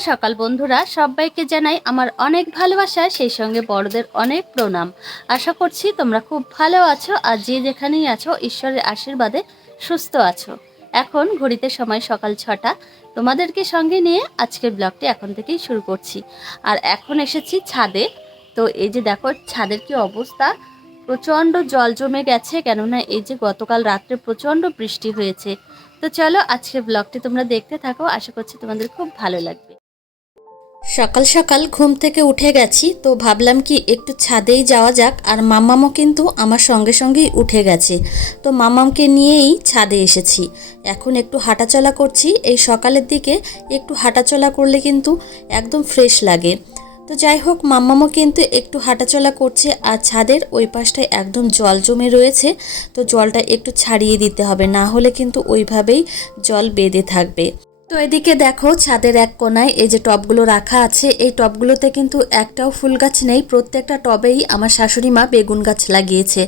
সকাল বন্ধুরা। সবাইকে জানাই আমার অনেক ভালোবাসা, সেই সঙ্গে বড়দের অনেক প্রণাম। আশা করছি তোমরা খুব ভালো আছো আর যে যেখানেই আছো, ঈশ্বরের আশীর্বাদে সুস্থ আছো। এখন ঘড়িতে সময় সকাল ছটা। তোমাদেরকে সঙ্গে নিয়ে আজকের ব্লগটি এখন থেকেই শুরু করছি। আর এখন এসেছি ছাদে। তো এই যে দেখো, ছাদের কি অবস্থা? প্রচণ্ড জল জমে গেছে, কেননা এই যে গতকাল রাত্রে প্রচণ্ড বৃষ্টি হয়েছে। তো চলো আজকের ব্লগটি তোমরা দেখতে থাকো। আশা করছি তোমাদের খুব ভালো লাগবে। সকাল সকাল ঘুম থেকে উঠে গেছি, তো ভাবলাম কি একটু ছাদেই যাওয়া যাক, আর মাম্মামও কিন্তু আমার সঙ্গে সঙ্গেই উঠে গেছে। তো মাম্মামকে নিয়েই ছাদে এসেছি। এখন একটু হাঁটাচলা করছি। এই সকালের দিকে একটু হাঁটাচলা করলে কিন্তু একদম ফ্রেশ লাগে। তো যাই হোক, মাম্মামও কিন্তু একটু হাঁটাচলা করছে আর ছাদের ওই পাশটায় একদম জল জমে রয়েছে। তো জলটা একটু ছাড়িয়ে দিতে হবে, না হলে কিন্তু ওইভাবেই জল বেঁধে থাকবে। তো এদিকে দেখো, ছাদের এক কোনায় এই যে টবগুলো রাখা আছে, এই টবগুলোতে কিন্তু একটাও ফুল গাছ নেই, প্রত্যেকটা টবেই আমার শাশুড়ি মা বেগুন গাছ লাগিয়েছে।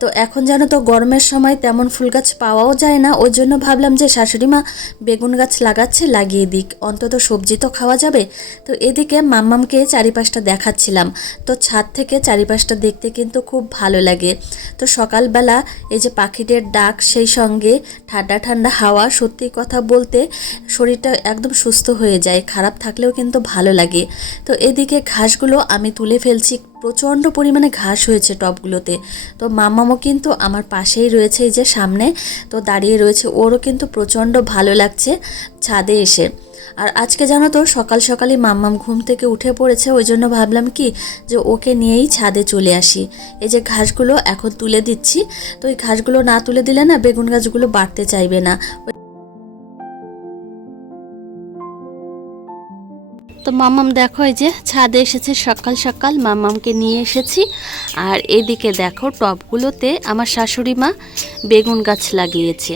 তো এখন জানো তো, গরমের সময় তেমন ফুল গাছ পাওয়াও যায় না, ওই জন্য ভাবলাম যে শাশুড়ি মা বেগুন গাছ লাগাচ্ছে, লাগিয়ে দিক। অন্তত সবজি তো খাওয়া যাবে। তো এদিকে মাম্মামকে চারিপাশটা দেখাচ্ছিলাম। তো ছাদ থেকে চারিপাশটা দেখতে কিন্তু খুব ভালো লাগে। তো সকালবেলা এই যে পাখিদের ডাক, সেই সঙ্গে ঠান্ডা ঠান্ডা হাওয়া, সত্যি কথা বলতে শরীরটা একদম সুস্থ হয়ে যায়, খারাপ থাকলেও কিন্তু ভালো লাগে। তো এদিকে ঘাসগুলো আমি তুলে ফেলছি, প্রচণ্ড পরিমাণে ঘাস হয়েছে টবগুলোতে তো মামামও কিন্তু আমার পাশেই রয়েছে এই যে সামনে, তো দাঁড়িয়ে রয়েছে, ওরও কিন্তু প্রচণ্ড ভালো লাগছে ছাদে এসে। আর আজকে জানো তো, সকাল সকালই মাম্মাম ঘুম থেকে উঠে পড়েছে, ওই জন্য ভাবলাম কি যে ওকে নিয়েই ছাদে চলে আসি। এই যে ঘাসগুলো এখন তুলে দিচ্ছি, তো এই ঘাসগুলো না তুলে দিলে না বেগুন গাছগুলো বাড়তে চাইবে না। তো মামাম দেখো, এই যে ছাদে এসেছে, সকাল সকাল মামামকে নিয়ে এসেছি। আর এদিকে দেখো, টবগুলোতে আমার শাশুড়ি মা বেগুন গাছ লাগিয়েছে।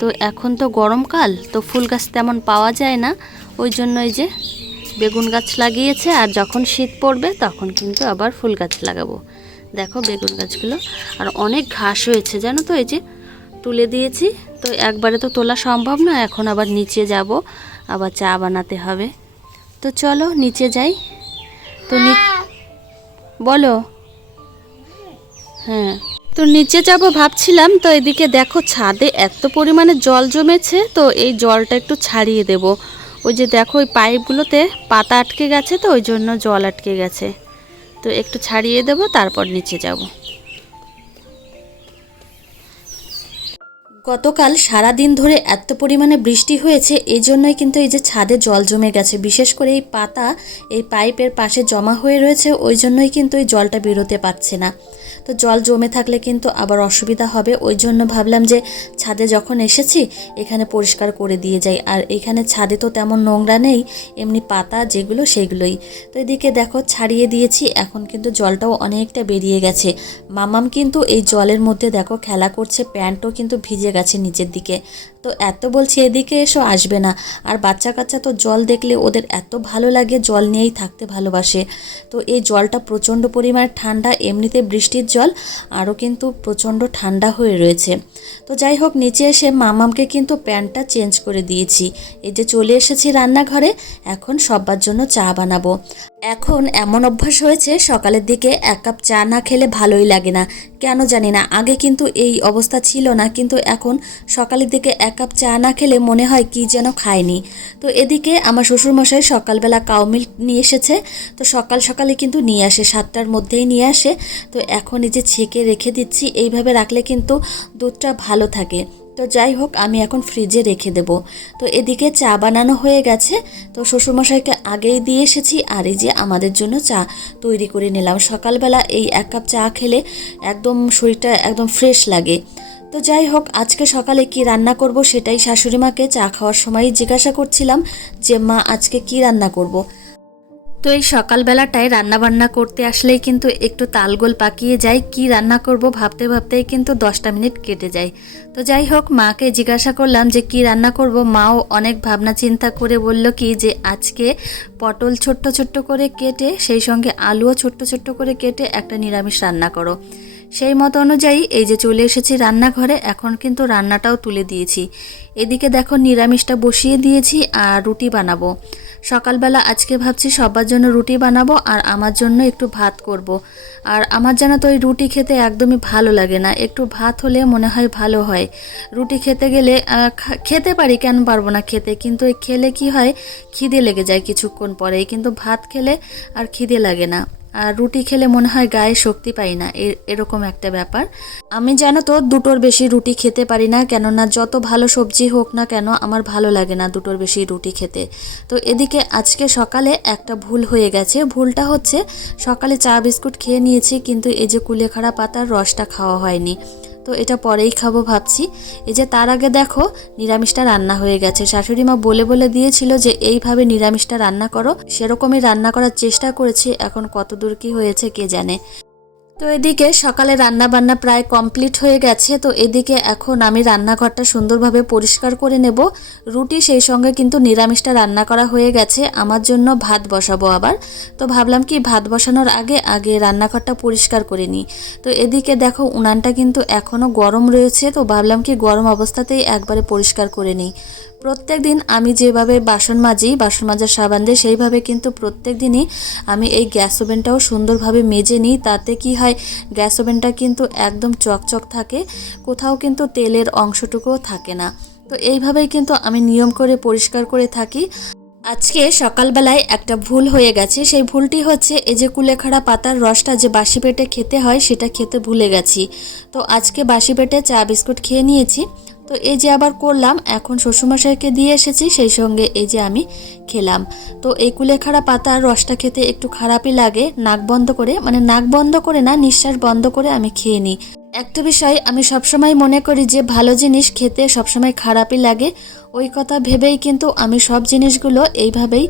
তো এখন তো গরমকাল, তো ফুল গাছ তেমন পাওয়া যায় না। ওই জন্য এই যে বেগুন গাছ লাগিয়েছে, আর যখন শীত পড়বে তখন কিন্তু আবার ফুল গাছ লাগাবো। দেখো বেগুন গাছগুলো, আর অনেক ঘাস হয়েছে, জানো তো এই যে তুলে দিয়েছি। তো একবারে তো তোলা সম্ভব না এখন আবার নিচে যাব, আবার চা বানাতে হবে। তো চলো, নিচে যাই। তো বলো। হ্যাঁ। তো নিচে যাব ভাবছিলাম, তো এদিকে দেখো ছাদে এত পরিমাণে জল জমেছে, তো এই জলটা একটু ছাড়িয়ে দেব। ওই যে দেখো, ওই পাইপগুলোতে পাতা আটকে গেছে, তো ওই জন্য জল আটকে গেছে। তো একটু ছাড়িয়ে দেব, তারপর নিচে যাব। গতকাল সারা দিন ধরে এত পরিমাণে বৃষ্টি হয়েছে এই জন্যই কিন্তু এই যে ছাদে জল জমে গেছে। বিশেষ করে এই পাতা এই পাইপের পাশে জমা হয়ে রয়েছে, ওই জন্যই কিন্তু এই জলটা বেরোতে পারছে না। তো জল জমে থাকলে কিন্তু আবার অসুবিধা হবে। ওই জন্য ভাবলাম যে ছাদে যখন এসেছি, এখানে পরিষ্কার করে দিয়ে যাই। আর এখানে ছাদে তো তেমন নোংরা নেই, এমনি পাতা যেগুলো সেগুলোই তো এদিকে দেখো, ছাড়িয়ে দিয়েছি, এখন কিন্তু জলটাও অনেকটা বেরিয়ে গেছে। মামাম কিন্তু এই জলের মধ্যে দেখো খেলা করছে, প্যান্টও কিন্তু ভিজে গেছে নিচের দিকে। তো এত বলছি এদিকে এসো, আসবে না। আর বাচ্চা কাচ্চা তো জল দেখলে ওদের এত ভালো লাগে, জল নিয়েই থাকতে ভালোবাসে। তো এই জলটা প্রচণ্ড পরিমাণে ঠান্ডা, এমনিতে বৃষ্টির জল, আরও কিন্তু প্রচণ্ড ঠান্ডা হয়ে রয়েছে। তো যাই হোক, নিচে এসে মামামকে কিন্তু প্যান্টটা চেঞ্জ করে দিয়েছি। এই যে চলে এসেছি রান্নাঘরে, এখন সবার জন্য চা বানাবো। এখন এমন অভ্যাস হয়েছে, সকালের দিকে এক কাপ চা না খেলে ভালোই লাগে না। কেন জানি না, আগে কিন্তু এই অবস্থা ছিল না, কিন্তু এখন সকালের দিকে এক কাপ চা না খেলে মনে হয় কি যেন খায়নি তো এদিকে আমার শ্বশুরমশাই সকালবেলা কাউ মিল্ক নিয়ে এসেছে, তো সকাল সকালে কিন্তু নিয়ে আসে, সাতটার মধ্যেই নিয়ে আসে। তো এখন এই যে ছেঁকে রেখে দিচ্ছি, এইভাবে রাখলে কিন্তু দুধটা ভালো থাকে। তো যাই হোক, আমি এখন ফ্রিজে রেখে দেব। তো এদিকে চা বানানো হয়ে গেছে। তো শ্বশুরমশাইকে আগেই দিয়ে এসেছি, আর এই যে আমাদের জন্য চা তৈরি করে নিলাম। সকালবেলা এই এক কাপ চা খেলে একদম শরীরটা একদম ফ্রেশ লাগে। তো যাই হোক, আজকে সকালে কি রান্না করব সেটাই শাশুড়ি মাকে চা খাওয়ার সময়ই জিজ্ঞাসা করছিলাম যে, মা, আজকে কি রান্না করব। তো এই সকালবেলাটায় রান্নাবান্না করতে আসলেই কিন্তু একটু তালগোল পাকিয়ে যায়। কি রান্না করব ভাবতে ভাবতেই কিন্তু দশটা মিনিট কেটে যায়। তো যাই হোক, মাকে জিজ্ঞাসা করলাম যে কি রান্না করব। মাও অনেক ভাবনা চিন্তা করে বলল কি যে আজকে পটল ছোট্ট ছোট্ট করে কেটে, সেই সঙ্গে আলুও ছোট্ট ছোট্ট করে কেটে একটা নিরামিষ রান্না করো। সেই মতো অনুযায়ী এই যে চলে এসেছি রান্নাঘরে, এখন কিন্তু রান্নাটাও তুলে দিয়েছি। এদিকে দেখো নিরামিষটা বসিয়ে দিয়েছি আর রুটি বানাবো। সকালবেলা আজকে ভাবছি সবার জন্য রুটি বানাবো আর আমার জন্য একটু ভাত করব। আর আমার যেন তো ওই রুটি খেতে একদমই ভালো লাগে না, একটু ভাত হলে মনে হয় ভালো হয়। রুটি খেতে গেলে খেতে পারি কেন পারব না খেতে, কিন্তু খেলে কি হয়? খিদে লেগে যায় কিছুক্ষণ পরেই, কিন্তু ভাত খেলে আর খিদে লাগে না। আর রুটি খেলে মনে হয় গায়ে শক্তি পাই না এরকম একটা ব্যাপার। আমি জানো তো, দুটোর বেশি রুটি খেতে পারি না, কেননা যত ভালো সবজি হোক না কেন, আমার ভালো লাগে না দুটোর বেশি রুটি খেতে। তো এদিকে আজকে সকালে একটা ভুল হয়ে গেছে। ভুলটা হচ্ছে, সকালে চা বিস্কুট খেয়ে নিয়েছি, কিন্তু এই যে কুলেখাড়া পাতার রসটা খাওয়া হয়নি। তো এটা পরেই খাব ভাবছি। এই যে তার আগে দেখো, নিরামিষটা রান্না হয়ে গেছে। শাশুড়ি মা বলে বলে দিয়েছিল যে, এইভাবে নিরামিষটা রান্না করো। সেরকমই রান্না করার চেষ্টা করেছি, এখন কত দূর কি হয়েছে কে জানে। তো এদিকে সকালে রান্না বান্না প্রায় কমপ্লিট হয়ে গেছে, তো এদিকে এখন আমি রান্নাঘরটা সুন্দরভাবে পরিষ্কার করে নেব। রুটি সেই সঙ্গে কিন্তু নিরামিষটা রান্না করা হয়ে গেছে, আমার জন্য ভাত বসাবো আবার। তো ভাবলাম কি ভাত বসানোর আগে আগে রান্নাঘরটা পরিষ্কার করে নিই। তো এদিকে দেখো উনানটা কিন্তু এখনও গরম রয়েছে, তো ভাবলাম কি গরম অবস্থাতেই একবারে পরিষ্কার করে নিই। প্রত্যেক দিন আমি যেভাবে বাসন মাজি, বাসন মাজার সাবান দিয়ে, সেইভাবে কিন্তু প্রত্যেক দিনই আমি এই গ্যাস ওভেনটাও সুন্দরভাবে মেজে নিই, তাতে কি হয়। গ্যাস ওভেনটা কিন্তু একদম চকচক থাকে, কোথাও কিন্তু তেলের অংশটুকুও থাকে না। তো এইভাবেই কিন্তু আমি নিয়ম করে পরিষ্কার করে থাকি। আজকে সকালবেলায় একটা ভুল হয়ে গেছে, সেই ভুলটি হচ্ছে এই যে কুলেখাড়া পাতার রসটা যে বাসি পেটে খেতে হয়, সেটা খেতে ভুলে গেছি। তো আজকে বাসি পেটে চা বিস্কুট খেয়ে নিয়েছি। তো এই যে আবার করলাম, এখন শ্বশুরমশাইকে দিয়ে এসেছি, সেই সঙ্গে এই যে আমি খেলাম। তো এই কুলেখাড়া পাতার রসটা খেতে একটু খারাপই লাগে, নাক বন্ধ করে মানে নাক বন্ধ করে না, নিঃশ্বাস বন্ধ করে আমি খেয়ে নিই। একটা বিষয়, আমি সবসময় মনে করি যে ভালো জিনিস খেতে সবসময় খারাপই লাগে। ওই কথা ভেবেই কিন্তু আমি সব জিনিসগুলো এইভাবেই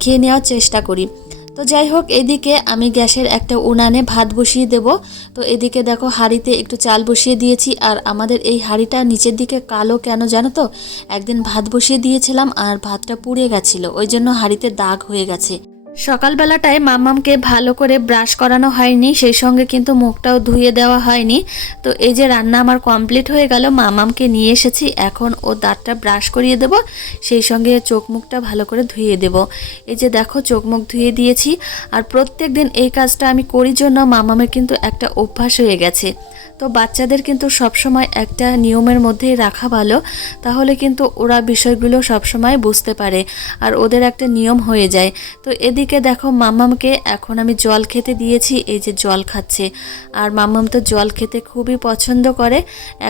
খেয়ে নেওয়ার চেষ্টা করি। তো যাই হোক, এদিকে আমি গ্যাসের একটা উনানে ভাত বসিয়ে দেব। তো এদিকে দেখো, হাঁড়িতে একটু চাল বসিয়ে দিয়েছি। আর আমাদের এই হাঁড়িটা নিচের দিকে কালো কেন জানো তো? একদিন ভাত বসিয়ে দিয়েছিলাম আর ভাতটা পুড়ে গেছিল। ওই জন্য হাঁড়িতে দাগ হয়ে গেছে। সকালবেলাটায় মামামকে ভালো করে ব্রাশ করানো হয়নি, সেই সঙ্গে কিন্তু মুখটাও ধুয়ে দেওয়া হয়নি। তো এই যে রান্না আমার কমপ্লিট হয়ে গেল মামামকে নিয়ে এসেছি, এখন ও দাঁতটা ব্রাশ করিয়ে দেব, সেই সঙ্গে চোখ মুখটা ভালো করে ধুয়ে দেব। এই যে দেখো, চোখ মুখ ধুয়ে দিয়েছি, আর প্রত্যেক দিন এই কাজটা আমি করি জন্য মামামের কিন্তু একটা অভ্যাস হয়ে গেছে। তো বাচ্চাদের কিন্তু সবসময় একটা নিয়মের মধ্যেই রাখা ভালো, তাহলে কিন্তু ওরা বিষয়গুলো সবসময় বুঝতে পারে আর ওদের একটা নিয়ম হয়ে যায়। তো এদিকে দেখো মাম্মামকে এখন আমি জল খেতে দিয়েছি, এই যে জল খাচ্ছে। আর মাম্মাম তো জল খেতে খুবই পছন্দ করে,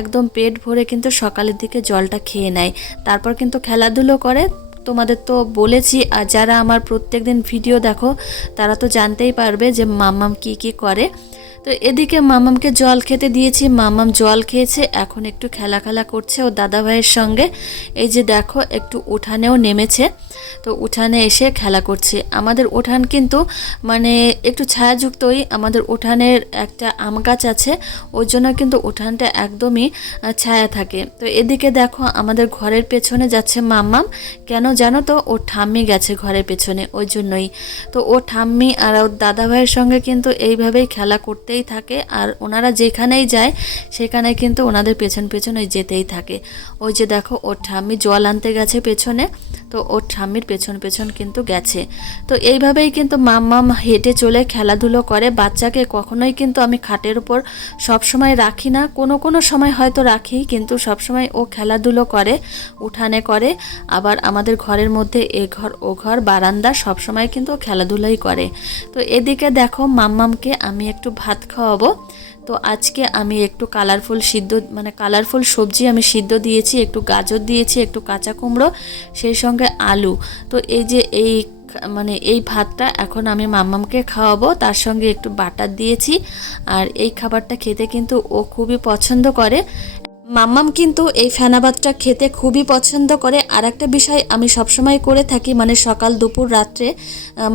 একদম পেট ভরে কিন্তু সকালের দিকে জলটা খেয়ে নেয়। তারপর কিন্তু খেলাধুলো করে, তোমাদের তো বলেছি, আর যারা আমার প্রত্যেক দিন ভিডিও দেখো, তারা তো জানতেই পারবে যে মাম্মাম কি কি করে। তো এদিকে মামামকে জল খেতে দিয়েছি, মামাম জল খেয়েছে, এখন একটু খেলা খেলা করছে ও দাদা ভাইয়ের সঙ্গে। এই যে দেখো, একটু উঠানেও নেমেছে, তো উঠানে এসে খেলা করছে। আমাদের উঠান কিন্তু মানে একটু ছায়াযুক্তই, আমাদের উঠানের একটা আম গাছ আছে, ওর জন্য কিন্তু উঠানটা একদমই ছায়া থাকে। তো এদিকে দেখো, আমাদের ঘরের পেছনে যাচ্ছে মাম্মাম কেন জানো তো, ওর ঠাম্মি গেছে ঘরের পেছনে, ওই জন্যই। তো ও ঠাম্মি আর ওর দাদা ভাইয়ের সঙ্গে কিন্তু এইভাবেই খেলা করতেই থাকে আর ওনারা যেখানেই যায়, সেখানে কিন্তু ওনাদের পেছন পেছন ওই যেতেই থাকে। ওই যে দেখো, ওর ঠাম্মি জল আনতে গেছে পেছনে, তো ওর ঠাম্মির পেছন পেছন কিন্তু গেছে। তো এইভাবেই কিন্তু মাম্মাম হেঁটে চলে খেলাধুলো করে। বাচ্চাকে কখনোই কিন্তু আমি খাটের উপর সবসময় রাখি না। কোনো কোনো সময় হয়তো রাখি, কিন্তু সবসময় ও খেলাধুলো করে, উঠানে করে। আবার আমাদের ঘরের মধ্যে এ ঘর, ও ঘর, বারান্দা সবসময় কিন্তু খেলাধুলাই করে। তো এদিকে দেখো মাম্মামকে আমি একটু ভাত খাওয়াবো। তো আজকে আমি একটু কালারফুল সিদ্ধ মানে কালারফুল সবজি আমি সিদ্ধ দিয়েছি, একটু গাজর দিয়েছি, একটু কাঁচা কুমড়ো, সেই সঙ্গে আলু। তো এই যে এই মানে এই ভাতটা এখন আমি মাম্মামকে খাওয়াবো, তার সঙ্গে একটু বাটার দিয়েছি। আর এই খাবারটা খেতে কিন্তু ও খুবই পছন্দ করে। মাম্মাম কিন্তু এই ফেনা ভাতটা খেতে খুবই পছন্দ করে। আর একটা বিষয় আমি সবসময় করে থাকি মানে সকাল দুপুর রাত্রে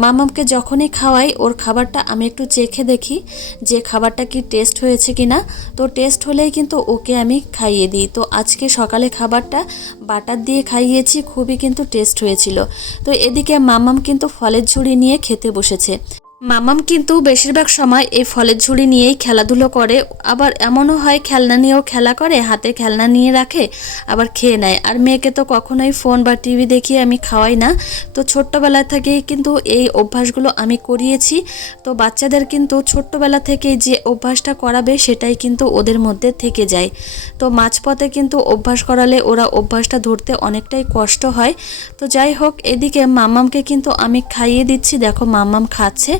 মাম্মামকে যখনই খাওয়াই, ওর খাবারটা আমি একটু চেখে দেখি যে খাবারটা কি টেস্ট হয়েছে কি না তো টেস্ট হলেই কিন্তু ওকে আমি খাইয়ে দিই। তো আজকে সকালে খাবারটা বাটার দিয়ে খাইয়েছি, খুবই কিন্তু টেস্ট হয়েছিল। তো এদিকে মাম্মাম কিন্তু ফলের ঝুড়ি নিয়ে খেতে বসেছে। মামাম কিন্তু বেশিরভাগ সময় এই ফলের ঝুড়ি নিয়েই খেলাধুলো করে, আবার এমনও হয় খেলনা নিয়েও খেলা করে, হাতে খেলনা নিয়ে রাখে, আবার খেয়ে নেয়। আর মেয়েকে তো কখনোই ফোন বা টিভি দেখিয়ে আমি খাওয়াই না। তো ছোট্টবেলা থেকেই কিন্তু এই অভ্যাসগুলো আমি করিয়েছি। তো বাচ্চাদের কিন্তু ছোট্টবেলা থেকেই যে অভ্যাসটা করাবে সেটাই কিন্তু ওদের মধ্যে থেকে যায়। তো মাঝপথে কিন্তু অভ্যাস করালে ওরা অভ্যাসটা ধরতে অনেকটাই কষ্ট হয়। তো যাই হোক, এদিকে মামামকে কিন্তু আমি খাইয়ে দিচ্ছি। দেখো, মামাম খাচ্ছে।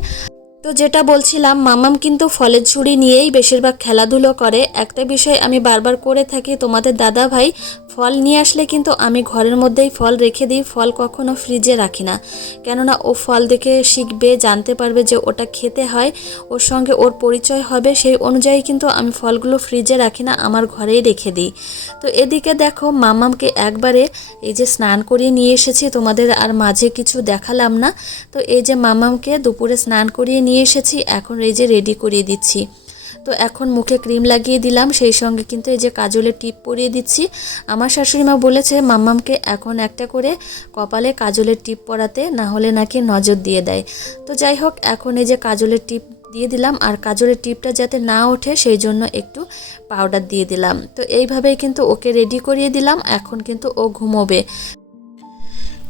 তো যেটা বলছিলাম, মামাম কিন্তু ফলের ঝুড়ি নিয়েই বেশিরভাগ খেলাধুলো করে। একটা বিষয় আমি বারবার করে থাকি তোমাদের দাদা ভাই ফল নিয়ে আসলে কিন্তু আমি ঘরের মধ্যেই ফল রেখে দিই, ফল কখনো ফ্রিজে রাখি না। কেননা ও ফল দেখে শিখবে, জানতে পারবে যে ওটা খেতে হয়, ওর সঙ্গে ওর পরিচয় হবে, সেই অনুযায়ী কিন্তু আমি ফলগুলো ফ্রিজে রাখি না, আমার ঘরেই রেখে দিই। তো এদিকে দেখো মামামকে একবারে এই যে স্নান করিয়ে নিয়ে এসেছি, তোমাদের আর মাঝে কিছু দেখালাম না। তো এই যে মামামকে দুপুরে স্নান করিয়ে নিয়ে এসেছি, এখন এই যে রেডি করিয়ে দিচ্ছি। তো এখন মুখে ক্রিম লাগিয়ে দিলাম, সেই সঙ্গে কিন্তু এই যে কাজলের টিপ পরিয়ে দিচ্ছি। আমার শাশুড়ি মা বলেছে, মাম্মামকে এখন একটা করে কপালে কাজলের টিপ পরাতে, না হলে নাকি নজর দিয়ে দেয়। তো যাই হোক, এখন এই যে কাজলের টিপ দিয়ে দিলাম, আর কাজলের টিপটা যাতে না ওঠে, সেই জন্য একটু পাউডার দিয়ে দিলাম। তো এইভাবেই কিন্তু ওকে রেডি করিয়ে দিলাম, এখন কিন্তু ও ঘুমোবে।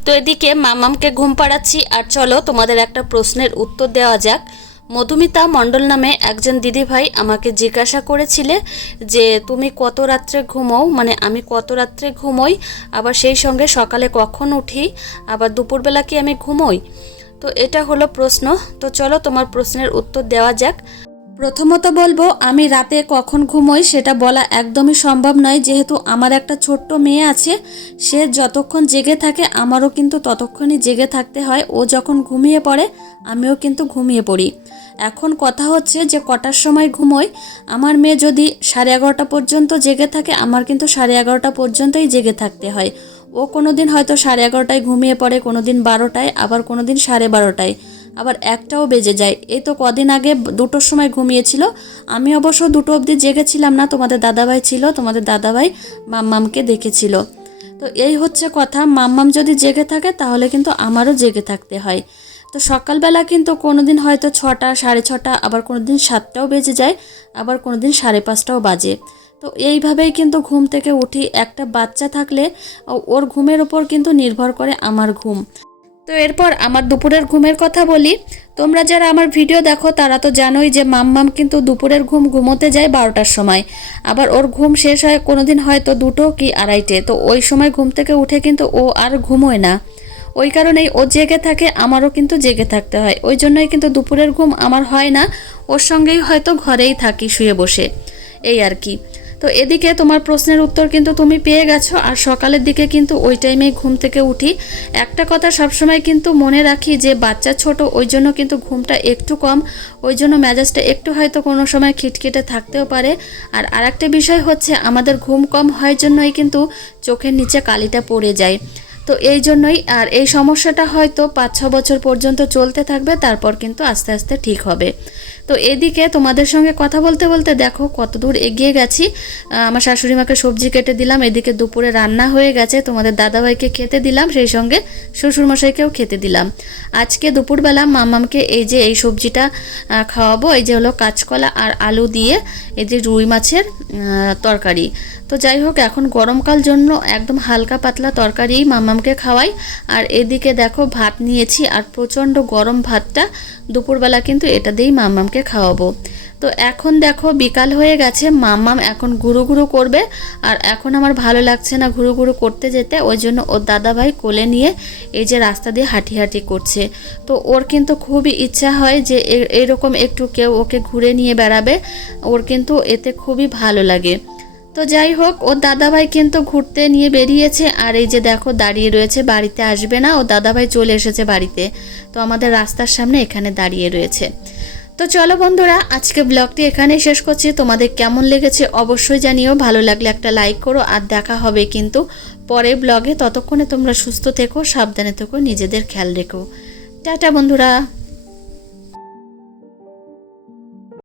তো এদিকে মামামকে ঘুম পাড়াচ্ছি, আর চলো তোমাদের একটা প্রশ্নের উত্তর দেওয়া যাক। মধুমিতা মণ্ডল নামে একজন দিদিভাই আমাকে জিজ্ঞাসা করেছিলে যে, তুমি কত রাত্রে ঘুমোও? মানে আমি কত রাত্রে ঘুমোই? আবার সেই সঙ্গে সকালে কখন উঠি? আবার দুপুরবেলা কি আমি ঘুমোই? তো এটা হলো প্রশ্ন। তো চলো তোমার প্রশ্নের উত্তর দেওয়া যাক। প্রথমত বলব, আমি রাতে কখন ঘুমোই সেটা বলা একদমই সম্ভব নয়। যেহেতু আমার একটা ছোট্ট মেয়ে আছে, সে যতক্ষণ জেগে থাকে, আমারও কিন্তু ততক্ষণই জেগে থাকতে হয়। ও যখন ঘুমিয়ে পড়ে, আমিও কিন্তু ঘুমিয়ে পড়ি। এখন কথা হচ্ছে যে কটার সময় ঘুমোই? আমার মেয়ে যদি সাড়ে এগারোটা পর্যন্ত জেগে থাকে, আমার কিন্তু সাড়ে এগারোটা পর্যন্তই জেগে থাকতে হয়। ও কোনো দিন হয়তো সাড়ে এগারোটায় ঘুমিয়ে পড়ে কোনো দিন বারোটায়, আবার কোনো দিন সাড়ে বারোটায়। আবার একটাও বেজে যায়। এই তো কদিন আগে দুটোর সময় ঘুমিয়েছিল। আমি অবশ্য দুটো অবধি জেগেছিলাম না, তোমাদের দাদাভাই ছিল, তোমাদের দাদাভাই মাম্মামকে দেখেছিল। তো এই হচ্ছে কথা, মাম্মাম যদি জেগে থাকে, তাহলে কিন্তু আমারও জেগে থাকতে হয়। তো সকালবেলা কিন্তু কোনো দিন হয়তো ছটা, সাড়ে ছটা, আবার কোনো দিন সাতটাও বেজে যায়, আবার কোনো দিন সাড়ে পাঁচটাও বাজে। তো এইভাবেই কিন্তু ঘুম থেকে উঠি। একটা বাচ্চা থাকলে ওর ঘুমের ওপর কিন্তু নির্ভর করে আমার ঘুম। তো এরপর আমার দুপুরের ঘুমের কথা বলি। তোমরা যারা আমার ভিডিও দেখো, তারা তো জানোই যে মাম্মাম কিন্তু দুপুরের ঘুম ঘুমোতে যায় বারোটার সময়। আবার ওর ঘুম শেষ হয় কোনো দিন হয়তো দুটো কি আড়াইটে। তো ওই সময় ঘুম থেকে উঠে কিন্তু ও আর ঘুমোয় না। ওই কারণেই ও জেগে থাকে, আমারও কিন্তু জেগে থাকতে হয়। ওই জন্যই কিন্তু দুপুরের ঘুম আমার হয় না, ওর সঙ্গেই হয়তো ঘরেই থাকি শুয়ে বসে। এই আর কি। তো এদিকে তোমার প্রশ্নের উত্তর কিন্তু তুমি পেয়ে গেছো, আর সকালের দিকে কিন্তু ওই টাইমেই ঘুম থেকে উঠি। একটা কথা সবসময় কিন্তু মনে রাখি যে, বাচ্চা ছোট, ওই জন্য কিন্তু ঘুমটা একটু কম, ওই জন্য মেজাজটা একটু হয়তো কোনো সময় খিটখিটে থাকতেও পারে। আর আরেকটা বিষয় হচ্ছে, আমাদের ঘুম কম হয় জন্যই কিন্তু চোখের নিচে কালিটা পড়ে যায়। তো এই জন্যই, আর এই সমস্যাটা হয়তো পাঁচ ছ বছর পর্যন্ত চলতে থাকবে, তারপর কিন্তু আস্তে আস্তে ঠিক হবে। তো এদিকে তোমাদের সঙ্গে কথা বলতে বলতে দেখো কত দূর এগিয়ে গেছি। আমার শাশুড়ি মাকে সবজি কেটে দিলাম, এদিকে দুপুরে রান্না হয়ে গেছে, তোমাদের দাদাভাইকে খেতে দিলাম, সেই সঙ্গে শ্বশুরমশাইকেও খেতে দিলাম। আজকে দুপুরবেলা মামামকে এই যে এই সবজিটা খাওয়াবো, এই যে হলো কাঁচকলা আর আলু দিয়ে এই যে রুই মাছের তরকারি। তো যাই হোক, এখন গরমকাল জন্য একদম হালকা পাতলা তরকারি মামামকে খাওয়াই। আর এদিকে দেখো ভাত নিয়েছি, আর প্রচণ্ড গরম ভাতটা দুপুরবেলা কিন্তু এটা দিয়েই মামামকে খাওয়াবো। তো এখন দেখো বিকাল হয়ে গেছে, মাম্মাম এখন ঘুরু ঘুরু করবে আর এখন আমার ভালো লাগছে না ঘুরু ঘুরু করতে যেতে, ওই জন্য ওর দাদাভাই কোলে নিয়ে এই যে রাস্তা দিয়ে হাঁটি হাঁটি করছে। তো ওর কিন্তু খুবই ইচ্ছা হয় যে এরকম একটু কেউ ওকে ঘুরে নিয়ে বেড়াবে, ওর কিন্তু এতে খুবই ভালো লাগে। তো যাই হোক, ওর দাদাভাই কিন্তু ঘুরতে নিয়ে বেরিয়েছে। আর এই যে দেখো, দাঁড়িয়ে রয়েছে, বাড়িতে আসবে না। ও দাদাভাই চলে এসেছে বাড়িতে। তো আমাদের রাস্তার সামনে এখানে দাঁড়িয়ে রয়েছে। তো চলো বন্ধুরা, আজকে ব্লগটি এখানেই শেষ করছি। তোমাদের কেমন লেগেছে অবশ্যই জানিও। ভালো লাগলে একটা লাইক করো, আর দেখা হবে কিন্তু পরের ব্লগে। ততক্ষণে তোমরা সুস্থ থেকো, সাবধানে থেকো, নিজেদের খেয়াল রেখো। টাটা বন্ধুরা।